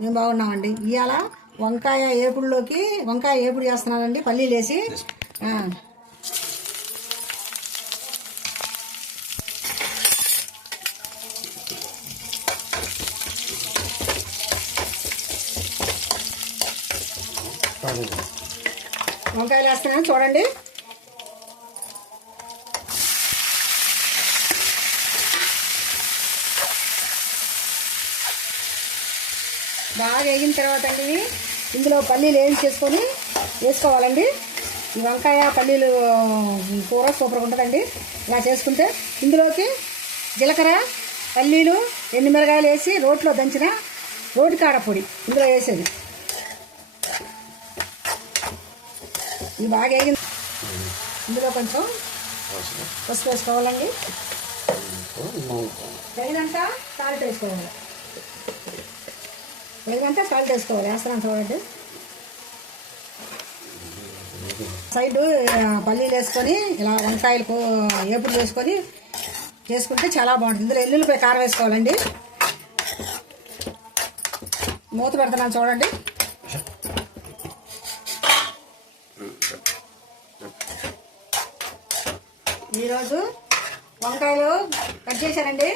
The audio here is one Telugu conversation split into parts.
మేము బాగున్నామండి. ఇవాళ వంకాయ ఏపుడు చేస్తున్నానండి, పల్లీలు వేసి. వంకాయలు వేస్తున్నాను చూడండి. బాగా వేగిన తర్వాత అండి ఇందులో పల్లీలు చేసుకొని వేసుకోవాలండి. ఈ వంకాయ పల్లీలు కూర సూపర్గా ఉంటుందండి. ఇలా చేసుకుంటే ఇందులోకి జీలకర్ర, పల్లీలు, ఎండుమిరగాయలు వేసి రోట్లో దంచిన రోటి కాడ పొడి ఇందులో వేసేది. ఇది బాగా వేగింది. ఇందులో కొంచెం పసుపు వేసుకోవాలండి. తగినంత సాల్ట్ వేసుకోవాలి. వేస్తున్నాను చూడండి. సైడ్ పల్లీలు వేసుకొని ఇలా వంకాయలు ఏపుడు వేసుకొని చేసుకుంటే చాలా బాగుంటుంది. ఇందులో ఎల్లుల్లిపాయ కారం వేసుకోవాలండి. మూత పెడుతున్నాను చూడండి. ఈరోజు వంకాయలు కట్ చేశానండి,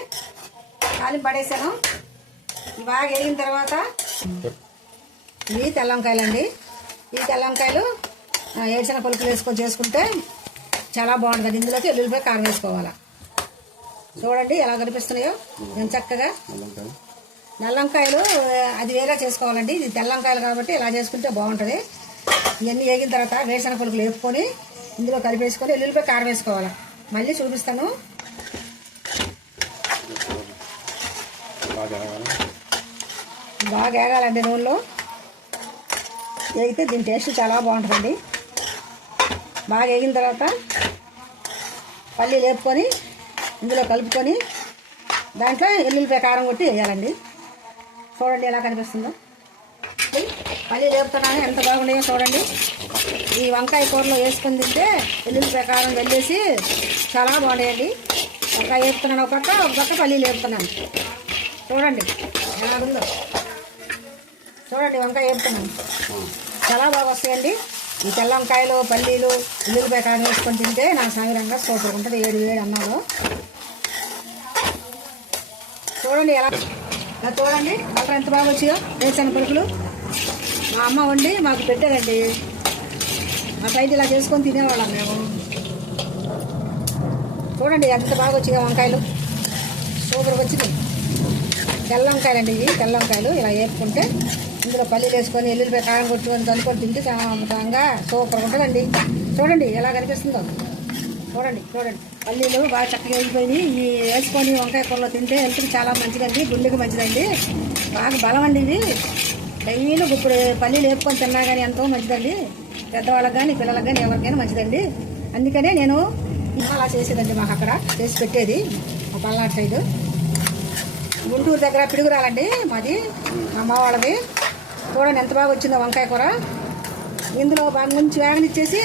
తాలింపు పడేసాను. ఇవి బాగా వేగిన తర్వాత ఇవి తెల్ల వంకాయలు అండి. ఈ తెల్ల వంకాయలు ఏడ్చిన పలుకులు వేసుకొని చేసుకుంటే చాలా బాగుంటుంది. ఇందులోకి ఎల్లుల్లిపాయ కారం వేసుకోవాలా. చూడండి ఎలా కనిపిస్తున్నాయో. నేను చక్కగా నల్ల వంకాయలు అది వేరే చేసుకోవాలండి. ఇది తెల్ల వంకాయలు కాబట్టి ఇలా చేసుకుంటే బాగుంటుంది. ఇవన్నీ వేగిన తర్వాత వేరుశనగ పలుకులు వేపుకొని ఇందులో కలిపేసుకొని ఎల్లుల్లిపాయ కారం వేసుకోవాలి. మళ్ళీ చూపిస్తాను. బాగా వేగాలండి నూనెలో. వేగితే దీని టేస్ట్ చాలా బాగుంటుందండి. బాగా వేగిన తర్వాత పల్లీలు వేపుకొని ఇందులో కలుపుకొని దాంట్లో ఎల్లుల్లిపాయ కారం కొట్టి వేయాలండి. చూడండి ఎలా కనిపిస్తుందో. పల్లీలు వేపుతున్నాను, ఎంత బాగున్నాయో చూడండి. ఈ వంకాయ కూరలో వేసుకొని తింటే ఎల్లుల్లిపాయ కారం వెళ్ళేసి చాలా బాగున్నాయండి. వంకాయ వేపుతున్నాను ఒక పక్క పల్లీలు వేపుతున్నాను. చూడండి ఎలా ఉందో. చూడండి వంకాయ వేపుతున్నాను, చాలా బాగా వస్తాయండి. ఈ తెల్ల వంకాయలు పల్లీలు ఎల్లుల్లిపాయ కారం వేసుకొని తింటే నా సాయంత్రంగా సూపర్ ఉంటుంది. వేడి అన్నాలో చూడండి ఎలా చూడండి. కలర్ ఎంత బాగా వచ్చిందో. వేరుశనగ పలుకులు మా అమ్మ వండి మాకు పెట్టారండి. మా సైడ్ ఇలా చేసుకొని తినేవాళ్ళం మేము. చూడండి ఎంత బాగా వచ్చిందో వంకాయలు, సూపర్గా వచ్చింది. తెల్ల వంకాయలు అండి ఇవి. తెల్ల వంకాయలు ఇలా వేపుకుంటే ఇందులో పల్లీలు వేసుకొని ఎల్లుల్లిపాయ కారం కొట్టుకొని కలుపుకొని తింటే చాలా సూపర్గా ఉంటుందండి. చూడండి ఎలా కనిపిస్తుందో. చూడండి పల్లీలు బాగా చక్కగా వేగిపోయి ఇవి వేసుకొని వంకాయ కూరలో తింటే హెల్త్కి చాలా మంచిదండి, గుండెకి మంచిదండి, బాగా బలం అండి. ఇవి డైలీ ఇప్పుడు పల్లీలు వేపుకొని తిన్నా కానీ ఎంతో మంచిదండి. పెద్దవాళ్ళకి కానీ పిల్లలకు కానీ ఎవరికైనా మంచిదండి. అందుకనే నేను అలా చేసేదండి. మాకు అక్కడ చేసి పెట్టేది మా పల్నాడు సైడు, గుంటూరు దగ్గర పిడుగురాలండి మాది, మా అమ్మ వాళ్ళది. చూడండి ఎంత బాగా వచ్చిందో వంకాయ కూర. ఇందులో బాగా మంచి వేగనిచ్చేసి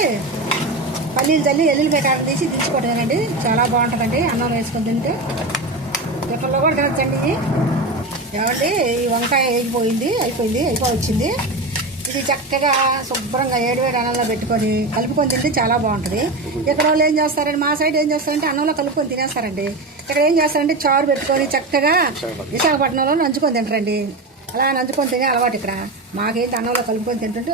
పల్లీలు చల్లి ఎల్లుల్లిపాయ కారం తీసి దించుకోవటమేనండి. చాలా బాగుంటుందండి అన్నం వేసుకొని తింటే. ఎక్కడలో కూడా తినచ్చండి. ఏమండి ఈ వంకాయ అయిపోయి వచ్చింది. ఇది చక్కగా శుభ్రంగా వేడి అన్నంలో పెట్టుకొని కలుపుకొని తింటే చాలా బాగుంటుంది. ఇక్కడ వాళ్ళు ఏం చేస్తారండి, మా సైడ్ ఏం చేస్తారంటే అన్నంలో కలుపుకొని తినేస్తారండి. ఇక్కడ ఏం చేస్తారంటే చారు పెట్టుకొని చక్కగా విశాఖపట్నంలో నంచుకొని తింటారండి. అలా నంచుకొని తినే అలవాటు ఇక్కడ. మాకైతే అన్నంలో కలుపుకొని తింటుంటే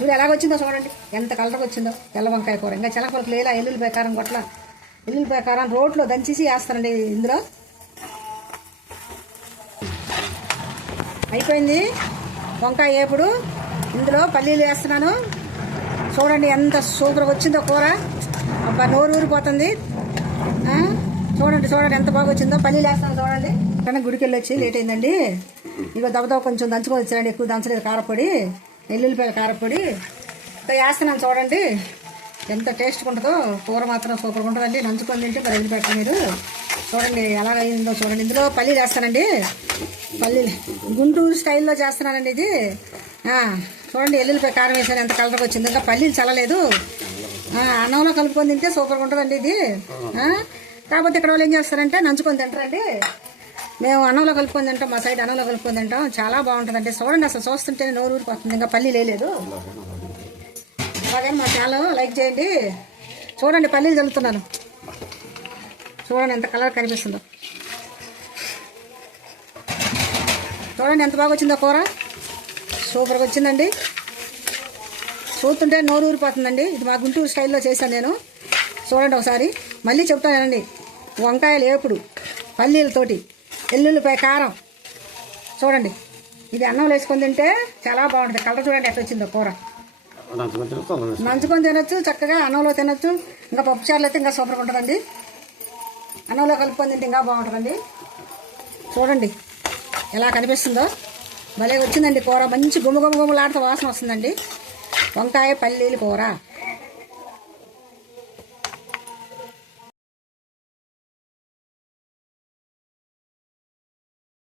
చూడు ఎలాగొచ్చిందో చూడండి, ఎంత కలర్గా వచ్చిందో తెల్ల వంకాయ కూర. ఇంకా చిన్నపలకు లేదా ఎల్లుల్లిపాయ కారం కొట్ల ఎల్లుల్లిపాయ కారం రోట్లో దంచేసి వేస్తారండి. ఇందులో అయిపోయింది వంకాయ వేపుడు. ఇందులో పల్లీలు వేస్తున్నాను. చూడండి ఎంత సూపర్గా వచ్చిందో కూర. అబ్బా నోరు ఊరిపోతుంది. చూడండి ఎంత బాగా వచ్చిందో. పల్లీలు వేస్తాను చూడండి. కానీ గుడికి వెళ్ళి వచ్చి లేట్ అయిందండి. ఇక దెబ్బతో కొంచెం దంచుకొని వచ్చానండి. ఎక్కువ దంచలేదు కారపొడి, ఎల్లుల్లిపాయల కారపొడి. ఇంకా వేస్తున్నాను చూడండి ఎంత టేస్ట్గా ఉంటుందో. కూర మాత్రం సూపర్గా ఉంటుందండి. నంచుకొని తింటే మరి వదిలిపెట్టండి మీరు. చూడండి ఎలా అయిందో చూడండి. ఇందులో పల్లీలు వేస్తానండి. పల్లీలు గుంటూరు స్టైల్లో చేస్తున్నానండి ఇది. చూడండి ఎల్లుల్లిపాయ కారం వేసాను, ఎంత కలర్గా వచ్చింది. ఇంకా పల్లీలు చల్లలేదు. అన్నంలో కలుపుకొని తింటే సూపర్గా ఉంటుందండి ఇది. కాకపోతే ఇక్కడ వాళ్ళు ఏం చేస్తారంటే నంచుకొని తింటారండి. మేము అన్నంలో కలుపుకొని తింటాం, మా సైడ్ అన్నంలో కలుపుకొని తింటాం, చాలా బాగుంటుందండి. చూడండి, అసలు చూస్తుంటే నోరు ఊరిపోతుంది. ఇంకా పల్లీలు వేయలేదు. అలాగే మా ఛానల్ లైక్ చేయండి. చూడండి, పల్లీలు చల్లుతున్నాను. చూడండి ఎంత కలర్ కనిపిస్తుందో. చూడండి ఎంత బాగా వచ్చిందో కూర. సూపర్గా వచ్చిందండి. చూస్తుంటే నోరు ఊరిపోతుందండి. ఇది మా గుంటూరు స్టైల్లో చేశాను నేను. చూడండి ఒకసారి, మళ్ళీ చెప్తానండి. వంకాయలు ఏపుడు పల్లీలతోటి, ఎల్లుల్లిపాయ కారం. చూడండి, ఇది అన్నంలో వేసుకొని తింటే చాలా బాగుంటుంది. కలర్ చూడండి ఎట్లా వచ్చిందో కూర. నంచుకొని తినొచ్చు, చక్కగా అన్నంలో తినొచ్చు. ఇంకా పప్పుచారులు అయితే ఇంకా సూపర్గా ఉంటుందండి. అన్నంలో కలుపుకొని తింటే ఇంకా బాగుంటుందండి. చూడండి ఎలా కనిపిస్తుందో. భలే వచ్చిందండి కూర. మంచి గుమ్మ గుమ్మ గుమ్మలాడుతూ వాసన వస్తుందండి. వంకాయ పల్లీలు కూర.